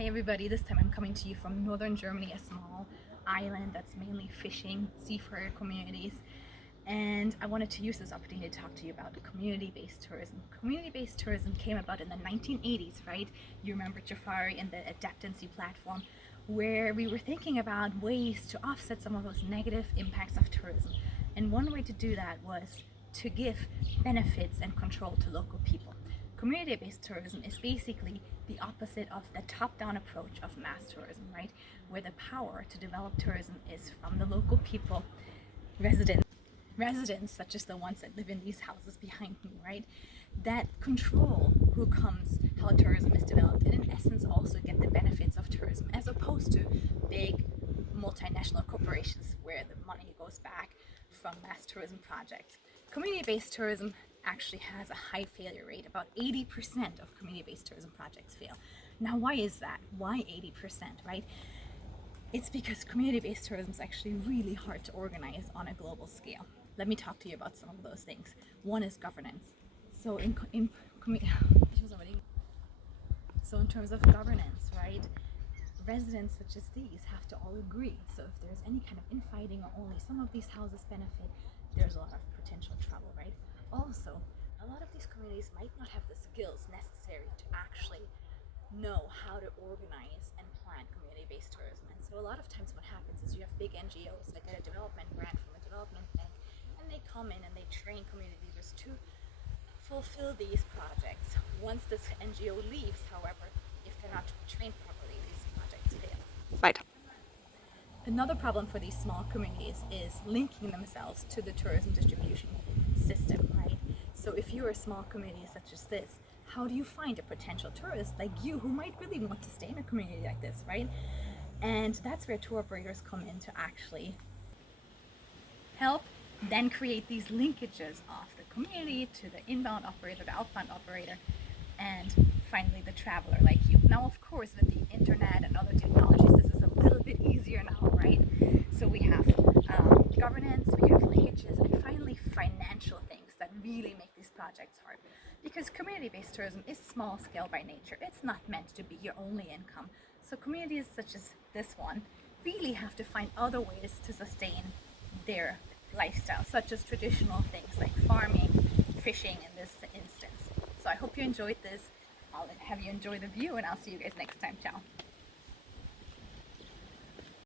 Hi everybody, this time I'm coming to you from northern Germany, a small island that's mainly fishing, seafarer communities. And I wanted to use this opportunity to talk to you about community-based tourism. Community-based tourism came about in the 1980s, right? You remember Jafari and the Adaptancy platform, where we were thinking about ways to offset some of those negative impacts of tourism. And one way to do that was to give benefits and control to local people. Community-based tourism is basically the opposite of the top-down approach of mass tourism, right? Where the power to develop tourism is from the local people, residents such as the ones that live in these houses behind me, right? That control who comes, how tourism is developed, and in essence also get the benefits of tourism, as opposed to big multinational corporations where the money goes back from mass tourism projects. Community-based tourism actually has a high failure rate. About 80% of community-based tourism projects fail. Now, why is that? Why 80%, right? It's because community-based tourism is actually really hard to organize on a global scale. Let me talk to you about some of those things. One is governance. So in terms of governance, right, residents such as these have to all agree. So if there's any kind of infighting or only some of these houses benefit, there's a lot of potential trouble, right? Also, a lot of these communities might not have the skills necessary to actually know how to organize and plan community-based tourism. And so a lot of times what happens is you have big NGOs that get a development grant from a development bank, and they come in and they train community leaders to fulfill these projects. Once this NGO leaves, however, if they're not trained properly, these projects fail. Right. Another problem for these small communities is linking themselves to the tourism distribution system, right? So if you're a small community such as this, how do you find a potential tourist like you who might really want to stay in a community like this, right? And that's where tour operators come in to actually help then create these linkages of the community to the inbound operator, the outbound operator, and finally the traveler like you. Now, of course, with the internet and other technologies, this is a little bit easier now, right? So we have governance, we have linkages, and finally financial things that really make these projects hard. Because community-based tourism is small scale by nature. It's not meant to be your only income. So communities such as this one really have to find other ways to sustain their lifestyle, such as traditional things like farming, fishing in this instance. So I hope you enjoyed this. I'll have you enjoy the view, and I'll see you guys next time. Ciao.